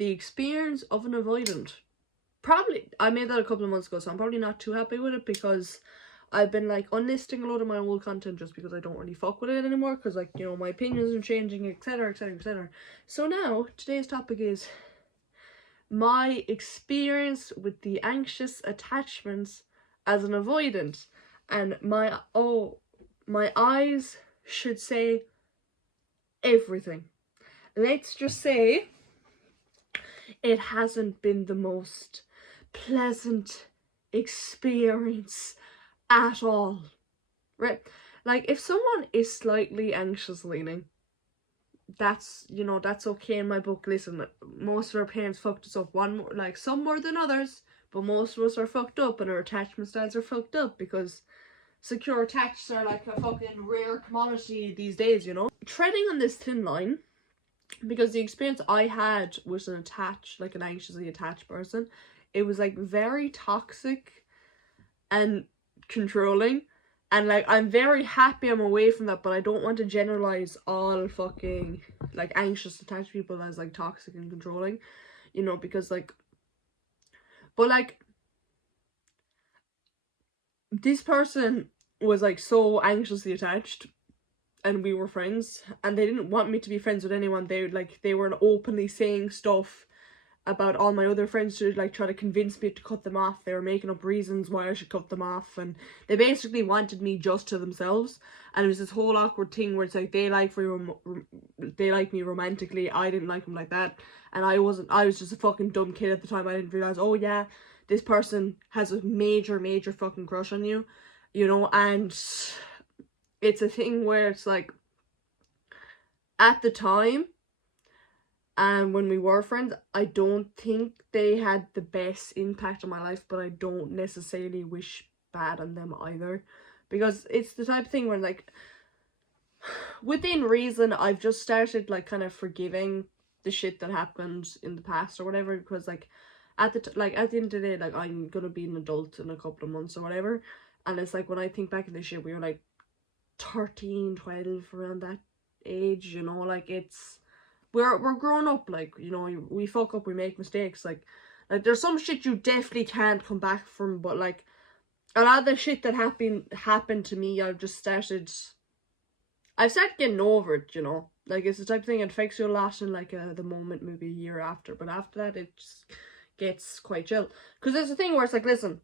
the experience of an avoidant. Probably, I made that a couple of months ago, so I'm probably not too happy with it because I've been like unlisting a lot of my old content just because I don't really fuck with it anymore, because like, you know, my opinions are changing, etc, etc, etc. So now, today's topic is my experience with the anxious attachments as an avoidant. And my eyes should say everything. Let's just say it hasn't been the most pleasant experience at all, right? Like, if someone is slightly anxious leaning, that's, you know, that's okay in my book. Listen, most of our parents fucked us up, like some more than others, but most of us are fucked up, and our attachment styles are fucked up because secure attachments are like a fucking rare commodity these days, you know? Treading on this thin line, because the experience I had was an anxiously attached person. It was like very toxic and controlling, and like I'm very happy I'm away from that, but I don't want to generalize all fucking like anxious attached people as like toxic and controlling, you know, because like, but like this person was like so anxiously attached, and we were friends, and they didn't want me to be friends with anyone. They were openly saying stuff about all my other friends to like try to convince me to cut them off. They were making up reasons why I should cut them off, and they basically wanted me just to themselves. And it was this whole awkward thing where it's like they like me romantically, I didn't like them like that, and I was just a fucking dumb kid at the time. I didn't realize, oh yeah, this person has a major fucking crush on you, you know. And it's a thing where it's like, at the time, and when we were friends, I don't think they had the best impact on my life, but I don't necessarily wish bad on them either, because it's the type of thing where like, within reason, I've just started like kind of forgiving the shit that happened in the past or whatever, because like at the end of the day, like I'm gonna be an adult in a couple of months or whatever, and it's like when I think back in this shit, we were like 13, 12, around that age, you know, like we're grown up, like, you know, we fuck up, we make mistakes, like there's some shit you definitely can't come back from, but like a lot of the shit that happened to me, I've started getting over it, you know. Like, it's the type of thing, it affects you a lot in like the moment, maybe a year after, but after that it just gets quite chill. Because there's a thing where it's like, listen,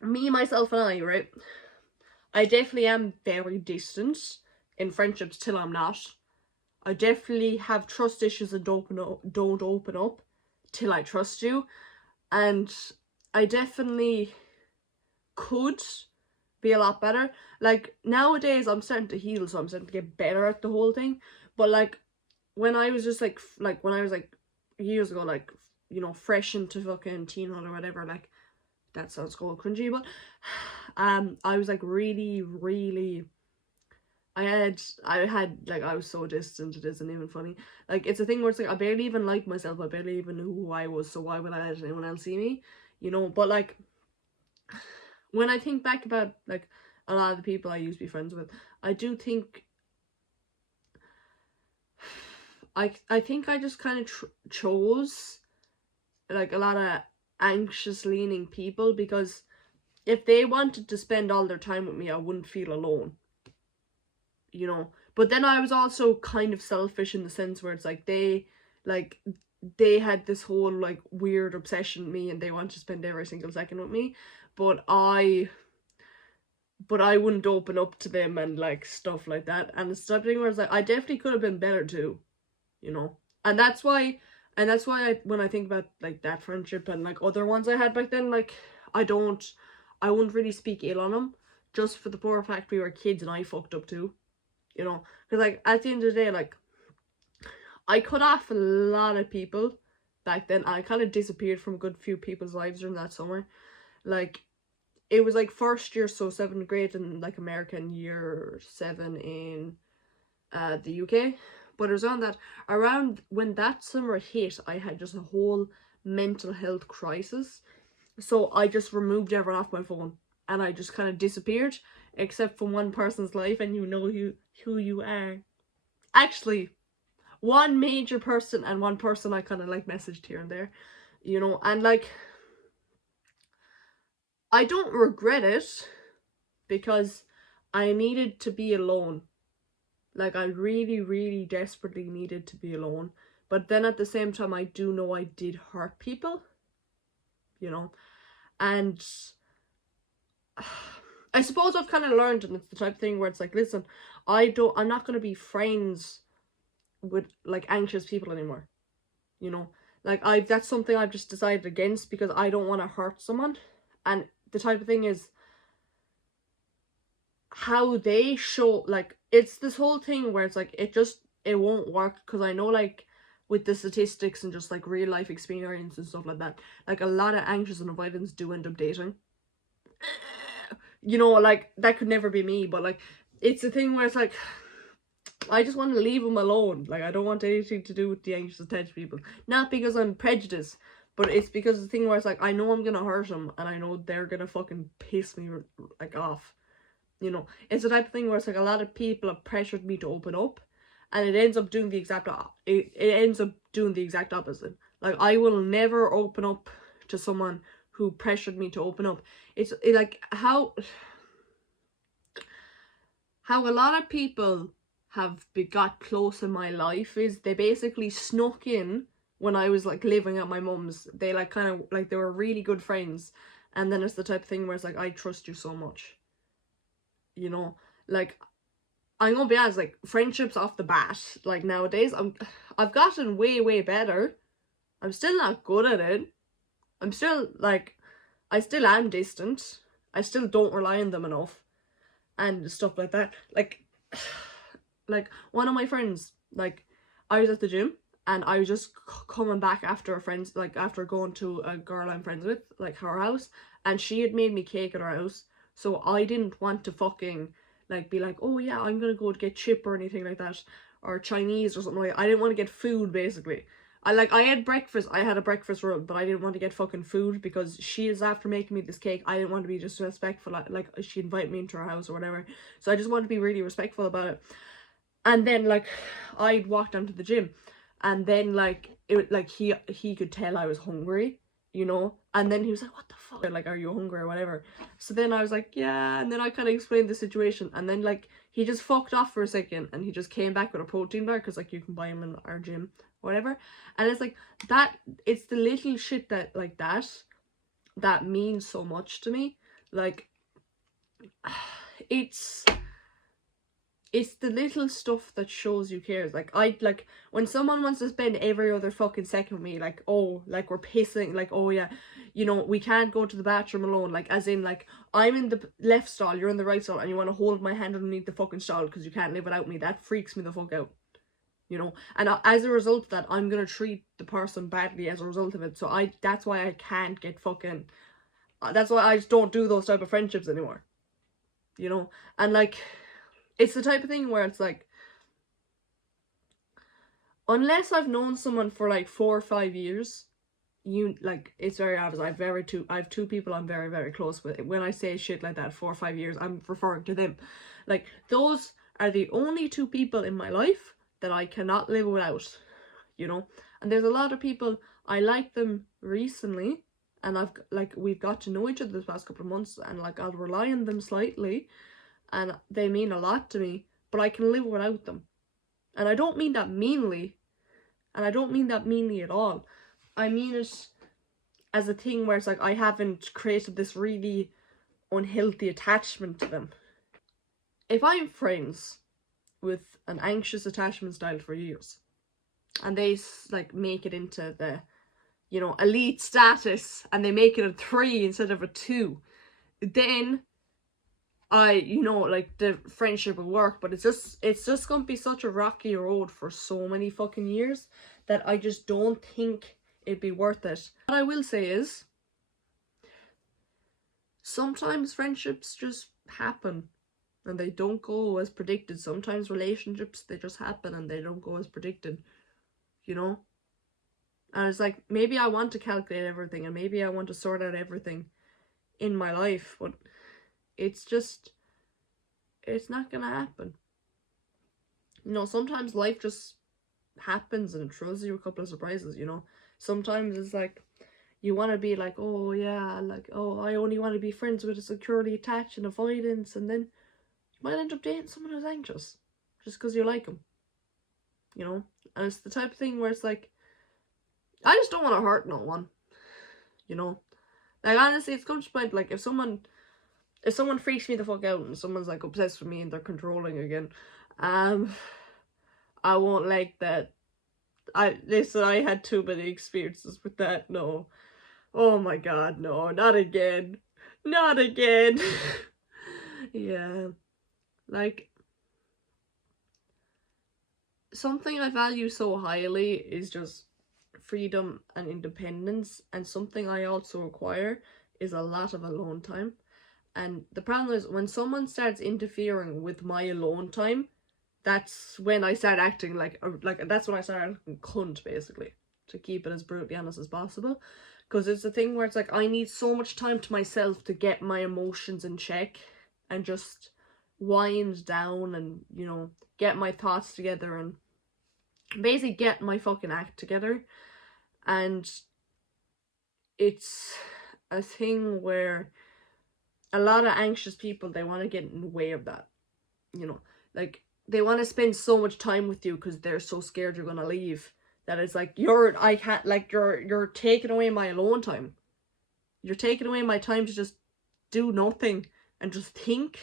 me, myself and I, right, I definitely am very distant in friendships till I'm not. I definitely have trust issues and don't open up till I trust you. And I definitely could be a lot better. Like, nowadays I'm starting to heal, so I'm starting to get better at the whole thing. But like, when I was just like when I was like years ago, like, you know, fresh into fucking teenhood or whatever, like, that sounds so cringy, but I was like really I was so distant, it isn't even funny. Like, it's a thing where it's like, I barely even liked myself, I barely even knew who I was, so why would I let anyone else see me, you know? But like, when I think back about like a lot of the people I used to be friends with, I do think I think I just kind of chose like a lot of anxious leaning people, because if they wanted to spend all their time with me, I wouldn't feel alone, you know. But then I was also kind of selfish in the sense where it's like they had this whole like weird obsession with me, and they want to spend every single second with me, but I wouldn't open up to them and like stuff like that. And it's something where it's like, I definitely could have been better too, you know. And that's why when I think about like that friendship and like other ones I had back then, like, I wouldn't really speak ill on them, just for the poor fact we were kids and I fucked up too, you know. Because like, at the end of the day, like, I cut off a lot of people back then. I kind of disappeared from a good few people's lives during that summer. Like, it was like first year, so 7th grade in like America, and year 7 in the UK. But it was around when that summer hit, I had just a whole mental health crisis. So I just removed everyone off my phone, and I just kind of disappeared, except for one person's life, and you know who you are. Actually, one major person and one person I kind of like messaged here and there, you know, and like I don't regret it because I needed to be alone. Like I really, really desperately needed to be alone. But then at the same time, I do know I did hurt people, you know, and I suppose I've kind of learned, and it's the type of thing where it's like, listen, I'm not going to be friends with like anxious people anymore, you know, like that's something I've just decided against because I don't want to hurt someone. And the type of thing is how they show, like, it's this whole thing where it's like, it won't work, because I know, like, with the statistics and just like real life experience and stuff like that, like a lot of anxious and avoidants do end up dating, you know, like that could never be me, but like it's a thing where it's like I just want to leave them alone. Like I don't want anything to do with the anxious attached people, not because I'm prejudiced, but it's because the thing where it's like I know I'm gonna hurt them and I know they're gonna fucking piss me like off, you know. It's the type of thing where it's like a lot of people have pressured me to open up, and it ends up doing the exact opposite. Like I will never open up to someone who pressured me to open up. It's like how a lot of people have got close in my life is they basically snuck in when I was like living at my mum's. They like kind of like they were really good friends, and then it's the type of thing where it's like I trust you so much, you know. Like I'm gonna be honest, like friendships off the bat, like nowadays I've gotten way better. I'm still not good at it. I'm still like I still am distant. I still don't rely on them enough and stuff like that. Like one of my friends, like I was at the gym and I was just coming back after a friend's, like after going to a girl I'm friends with, like her house, and she had made me cake at her house, so I didn't want to fucking like be like, oh yeah, I'm gonna go to get chip or anything like that, or Chinese or something like that. I didn't want to get food basically. I had breakfast, I had a breakfast roll, but I didn't want to get fucking food because she is after making me this cake. I didn't want to be disrespectful, like she invited me into her house or whatever, so I just wanted to be really respectful about it. And then like I'd walk down to the gym, and then like it like he could tell I was hungry, you know, and then he was like, what the fuck, like, are you hungry or whatever? So then I was like, yeah, and then I kind of explained the situation, and then like he just fucked off for a second and he just came back with a protein bar, because like you can buy them in our gym, whatever. And it's like that, it's the little shit that like that means so much to me. Like it's the little stuff that shows you cares. Like I like when someone wants to spend every other fucking second with me, like, oh, like we're pissing, like, oh yeah, you know, we can't go to the bathroom alone, like as in like I'm in the left stall, you're in the right stall, and you want to hold my hand underneath the fucking stall because you can't live without me. That freaks me the fuck out, you know. And as a result of that, I'm gonna treat the person badly as a result of it. So that's why I can't get fucking, that's why I just don't do those type of friendships anymore, you know. And like it's the type of thing where it's like, unless I've known someone for like 4 or 5 years, you like, it's very obvious. I have two people I'm very close with. When I say shit like that, 4 or 5 years, I'm referring to them. Like those are the only two people in my life that I cannot live without, you know. And there's a lot of people, I like them recently, and we've got to know each other this past couple of months, and like I'll rely on them slightly, and they mean a lot to me, but I can live without them. And I don't mean that meanly, and I don't mean that meanly at all. I mean it as a thing where it's like I haven't created this really unhealthy attachment to them. If I'm friends with an anxious attachment style for years, and they like make it into the, you know, elite status, and they make it a 3 instead of a 2, then you know, like the friendship will work. But it's just gonna be such a rocky road for so many fucking years that I just don't think it'd be worth it. What I will say is, sometimes friendships just happen and they don't go as predicted. Sometimes relationships, they just happen and they don't go as predicted, you know. And it's like, maybe I want to calculate everything and maybe I want to sort out everything in my life, but it's not gonna happen. You know, sometimes life just happens and it throws you a couple of surprises, you know. Sometimes it's like you want to be like, oh yeah, like, oh, I only want to be friends with a securely attached and avoidance, and then you might end up dating someone who's anxious just because you like them, you know. And it's the type of thing where it's like, I just don't want to hurt no one, you know. Like, honestly, it's come to the point, like, if someone freaks me the fuck out and someone's like obsessed with me and they're controlling again, I won't like that. Listen, I had too many experiences with that. No. Oh my god, no, not again. Not again. Yeah. Like, something I value so highly is just freedom and independence, and something I also require is a lot of alone time. And the problem is, when someone starts interfering with my alone time, that's when I start acting like that's when I start acting cunt, basically, to keep it as brutally honest as possible. Because it's the thing where it's like, I need so much time to myself to get my emotions in check and just wind down and, you know, get my thoughts together and basically get my fucking act together. And it's a thing where a lot of anxious people, they want to get in the way of that, you know. Like, they want to spend so much time with you because they're so scared you're gonna leave, that it's like, you're taking away my alone time. You're taking away my time to just do nothing and just think.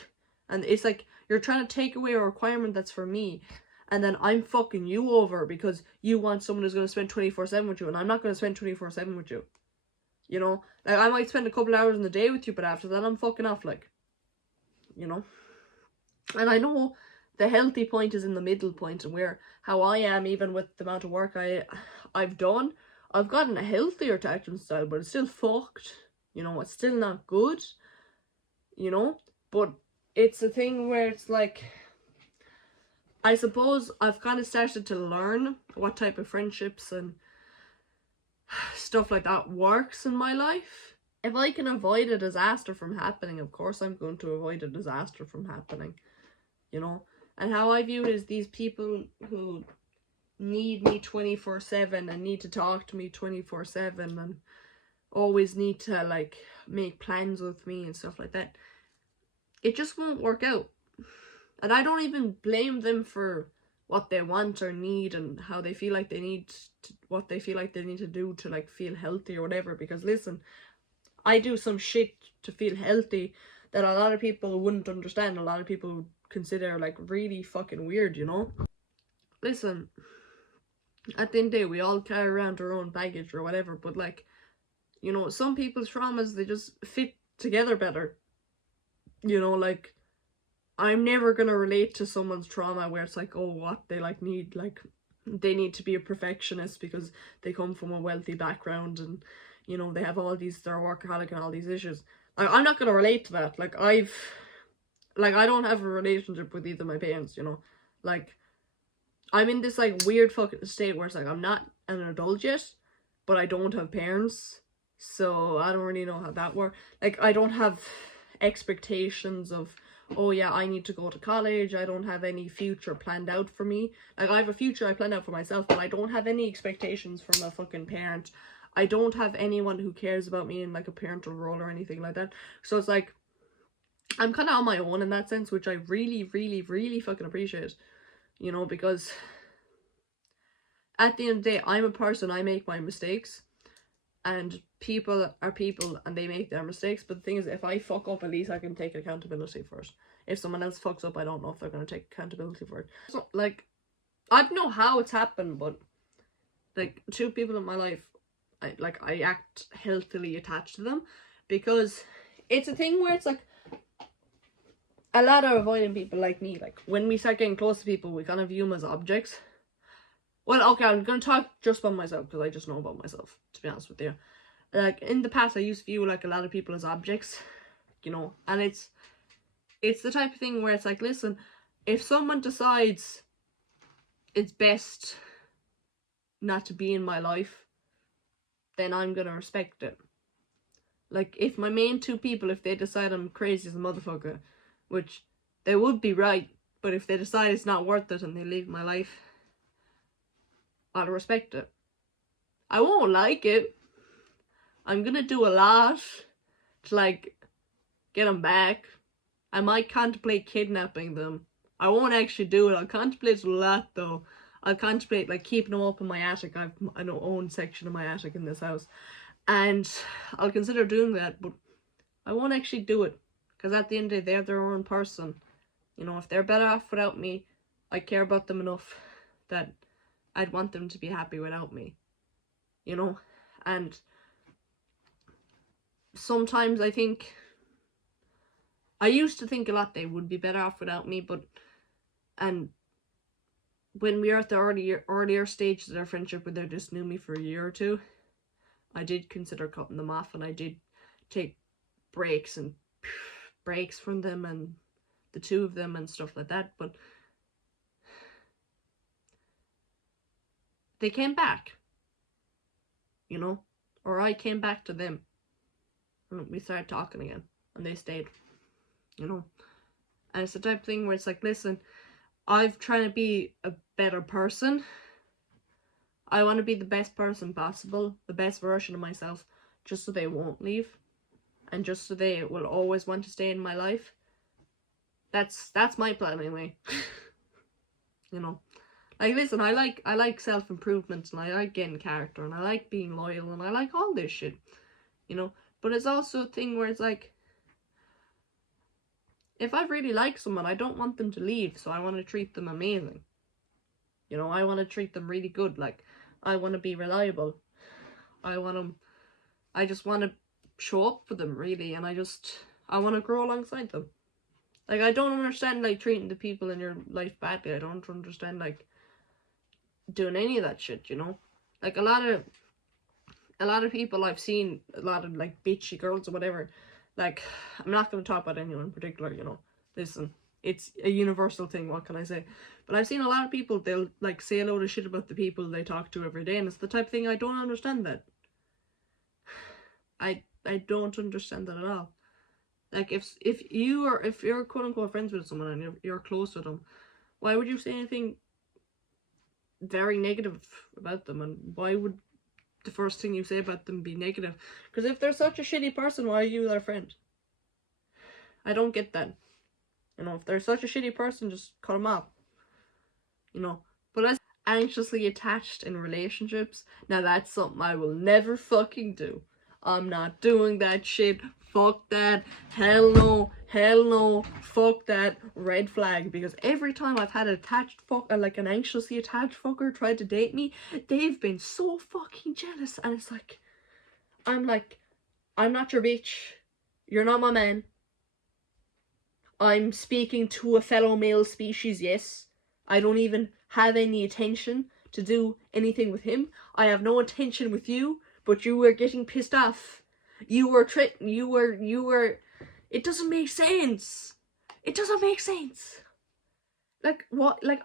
And it's like, you're trying to take away a requirement that's for me, and then I'm fucking you over because you want someone who's going to spend 24/7 with you, and I'm not going to spend 24/7 with you. You know? Like, I might spend a couple hours in the day with you, but after that I'm fucking off, like. You know? And I know the healthy point is in the middle point, and where how I am, even with the amount of work I've done, I've gotten a healthier attachment style, but it's still fucked. You know, it's still not good. You know? But it's a thing where it's like, I suppose I've kind of started to learn what type of friendships and stuff like that works in my life. If I can avoid a disaster from happening, of course I'm going to avoid a disaster from happening, you know. And how I view it is, these people who need me 24/7 and need to talk to me 24/7 and always need to, like, make plans with me and stuff like that, it just won't work out. And I don't even blame them for what they want or need and how they feel like they need to, what they feel like they need to do to, like, feel healthy or whatever. Because listen, I do some shit to feel healthy that a lot of people wouldn't understand. A lot of people would consider, like, really fucking weird, you know? Listen, at the end of the day, we all carry around our own baggage or whatever, but, like, you know, some people's traumas, they just fit together better. You know, like, I'm never gonna relate to someone's trauma where it's like, oh, what, they, like, need, like, they need to be a perfectionist because they come from a wealthy background and, you know, they have all these, they're workaholic and all these issues. I'm not gonna relate to that. Like, I don't have a relationship with either of my parents, you know. Like, I'm in this, like, weird fucking state where it's like, I'm not an adult yet, but I don't have parents, so I don't really know how that works. Like, I don't have expectations of, oh yeah, I need to go to college. I don't have any future planned out for me. Like, I have a future I planned out for myself, but I don't have any expectations from a fucking parent. I don't have anyone who cares about me in, like, a parental role or anything like that. So it's like, I'm kind of on my own in that sense, which I really, really, really fucking appreciate. You know, because at the end of the day, I'm a person, I make my mistakes. And people are people and they make their mistakes. But the thing is, if I fuck up, at least I can take accountability for it. If someone else fucks up, I don't know if they're going to take accountability for it. So, like, I don't know how it's happened, but, like, two people in my life, I act healthily attached to them. Because it's a thing where it's like, a lot of avoiding people like me, like, when we start getting close to people, we kind of view them as objects. Well, okay, I'm going to talk just about myself, because I just know about myself, to be honest with you. Like, in the past, I used to view, like, a lot of people as objects, you know, and it's the type of thing where it's like, listen, if someone decides it's best not to be in my life, then I'm going to respect it. Like, if my main two people, if they decide I'm crazy as a motherfucker, which they would be right, but if they decide it's not worth it and they leave my life, I'll respect it. I won't like it. I'm gonna do a lot to like get them back. I might contemplate kidnapping them. I won't actually do it. I'll contemplate a lot though. I'll contemplate like keeping them up in my attic. I've an own section of my attic in this house, and I'll consider doing that. But I won't actually do it because at the end of the day, they're their own person. You know, if they're better off without me, I care about them enough that I'd want them to be happy without me. You know, and sometimes I think, I used to think a lot they would be better off without me, and when we were at the earlier stages of their friendship where they just knew me for a year or two, I did consider cutting them off, and I did take breaks from them and the two of them and stuff like that, but they came back, you know, or I came back to them, and we started talking again, and they stayed, you know. And it's the type of thing where it's like, listen, I've trying to be a better person. I want to be the best person possible, the best version of myself, just so they won't leave, and just so they will always want to stay in my life. That's my plan anyway. You know, like, listen, I like self-improvement, and I like getting character, and I like being loyal, and I like all this shit, you know. But it's also a thing where it's like, if I really like someone, I don't want them to leave, so I want to treat them amazing. You know, I want to treat them really good. Like, I want to be reliable. I just want to show up for them, really, and I want to grow alongside them. Like, I don't understand, like, treating the people in your life badly. I don't understand, like, doing any of that shit, you know? Like, a lot of people I've seen, a lot of, like, bitchy girls or whatever, like, I'm not going to talk about anyone in particular, you know? Listen, it's a universal thing, what can I say? But I've seen a lot of people, they'll, like, say a load of shit about the people they talk to every day, and it's the type of thing I don't understand that. I don't understand that at all. Like, if you're quote unquote friends with someone and you're close with them, why would you say anything very negative about them? And why would the first thing you say about them be negative? Because if they're such a shitty person, why are you their friend? I don't get that. You know, if they're such a shitty person, just cut them off. You know, but as anxiously attached in relationships, now that's something I will never fucking do. I'm not doing that shit. Fuck that. Hell no. Hell no. Fuck that. Red flag. Because every time I've had an attached like an anxiously attached fucker tried to date me, they've been so fucking jealous. And it's like, I'm not your bitch. You're not my man. I'm speaking to a fellow male species, yes. I don't even have any attention to do anything with him. I have no attention with you. But you were getting pissed off. You were it doesn't make sense. It doesn't make sense. Like, what? Like,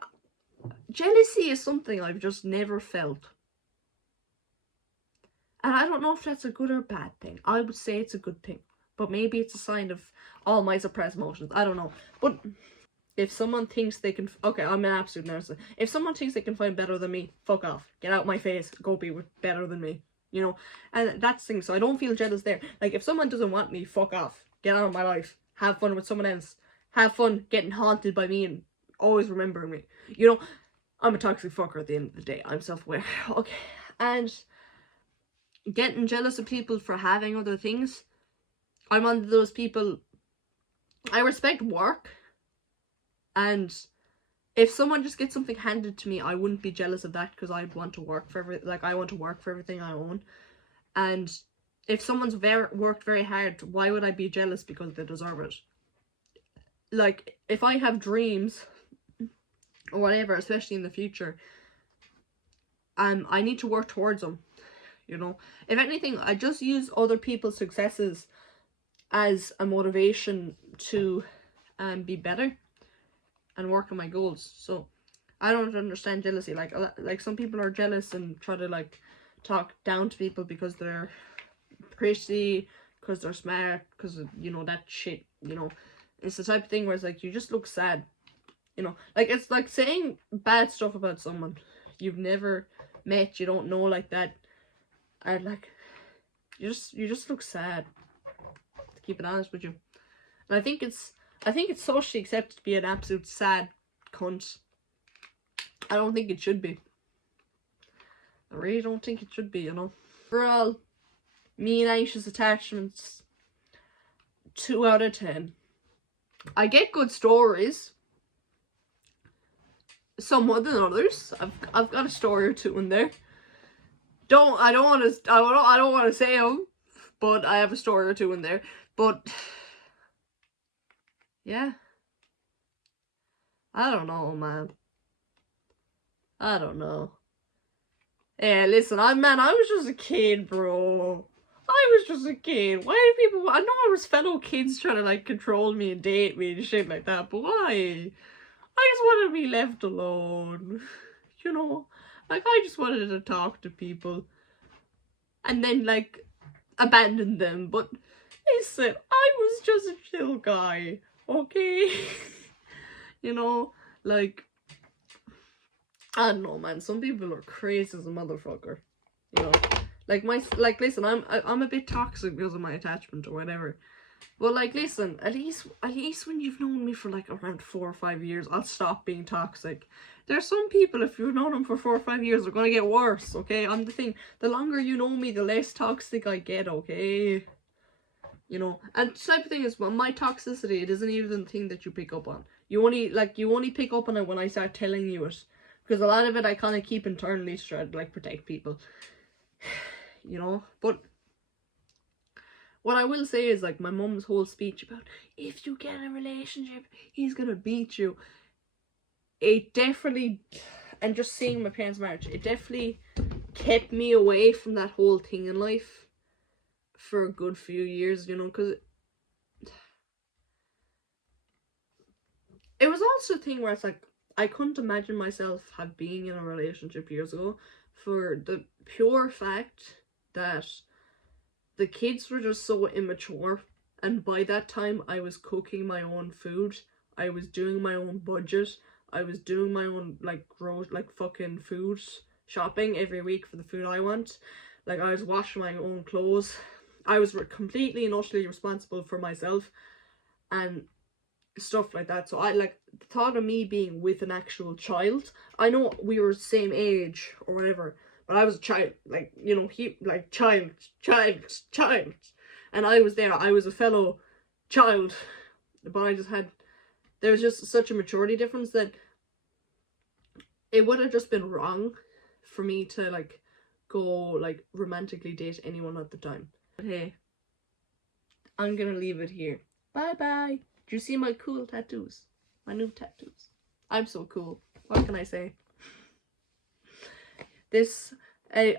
jealousy is something I've just never felt. And I don't know if that's a good or bad thing. I would say it's a good thing. But maybe it's a sign of all my suppressed emotions. I don't know. But if someone thinks they can... Okay, I'm an absolute nurse. If someone thinks they can find better than me, fuck off. Get out my face. Go be with better than me. You know, and that's the thing, so I don't feel jealous there. Like, if someone doesn't want me, fuck off. Get out of my life. Have fun with someone else. Have fun getting haunted by me and always remembering me. You know, I'm a toxic fucker at the end of the day. I'm self-aware. Okay, and getting jealous of people for having other things. I'm one of those people, I respect work, and if someone just gets something handed to me, I wouldn't be jealous of that because I'd want to work for I want to work for everything I own. And if someone's worked very hard, why would I be jealous because they deserve it? Like, if I have dreams or whatever, especially in the future, I need to work towards them, you know? If anything, I just use other people's successes as a motivation to be better and work on my goals. So I don't understand jealousy. Like some people are jealous and try to like talk down to people because they're pretty, because they're smart, because you know that shit. You know, it's the type of thing where it's like you just look sad. You know, like it's like saying bad stuff about someone you've never met, you don't know like that. And like, you just look sad, to keep it honest with you. And I think it's socially accepted to be an absolute sad cunt. I don't think it should be. I really don't think it should be, you know. Overall, me and anxious attachments, 2 out of 10. I get good stories, some more than others. I've got a story or two in there. I don't want to say them, but I have a story or two in there. But yeah, I don't know, man. I don't know. Yeah, listen, I was just a kid, bro. I was just a kid. Why do people... I know I was fellow kids trying to, like, control me and date me and shit like that, but why? I just wanted to be left alone. You know? Like, I just wanted to talk to people. And then, like, abandon them. But, listen, I was just a chill guy. Okay? You know? Like... I don't know, man. Some people are crazy as a motherfucker. You know, listen, I'm a bit toxic because of my attachment or whatever. But like, listen, at least when you've known me for like around 4 or 5 years, I'll stop being toxic. There's some people, if you've known them for 4 or 5 years, are gonna get worse. Okay, I'm the thing. The longer you know me, the less toxic I get. Okay. You know, and the type of thing is, well, my toxicity, it isn't even the thing that you pick up on. You only pick up on it when I start telling you it. Because a lot of it I kind of keep internally to try to, like, protect people. You know? But what I will say is, like, my mum's whole speech about, if you get in a relationship, he's gonna beat you. It definitely, and just seeing my parents' marriage, it definitely kept me away from that whole thing in life for a good few years, you know, because it was also a thing where it's like, I couldn't imagine myself being in a relationship years ago for the pure fact that the kids were just so immature, and by that time I was cooking my own food, I was doing my own budget, I was doing my own like fucking food shopping every week for the food I want, like I was washing my own clothes, I was completely and utterly responsible for myself and stuff like that. So I like the thought of me being with an actual child. I know we were the same age or whatever, but I was a child, like, you know, he like child, and I was there. I was a fellow child, but I just had, there was just such a maturity difference that it would have just been wrong for me to like go like romantically date anyone at the time. But hey, I'm gonna leave it here. Bye bye. Do you see my cool tattoos? My new tattoos. I'm so cool. What can I say? This,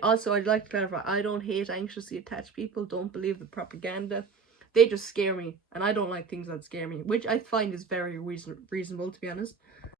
also, I'd like to clarify, I don't hate anxiously attached people. Don't believe the propaganda. They just scare me. And I don't like things that scare me. Which I find is very reasonable, to be honest.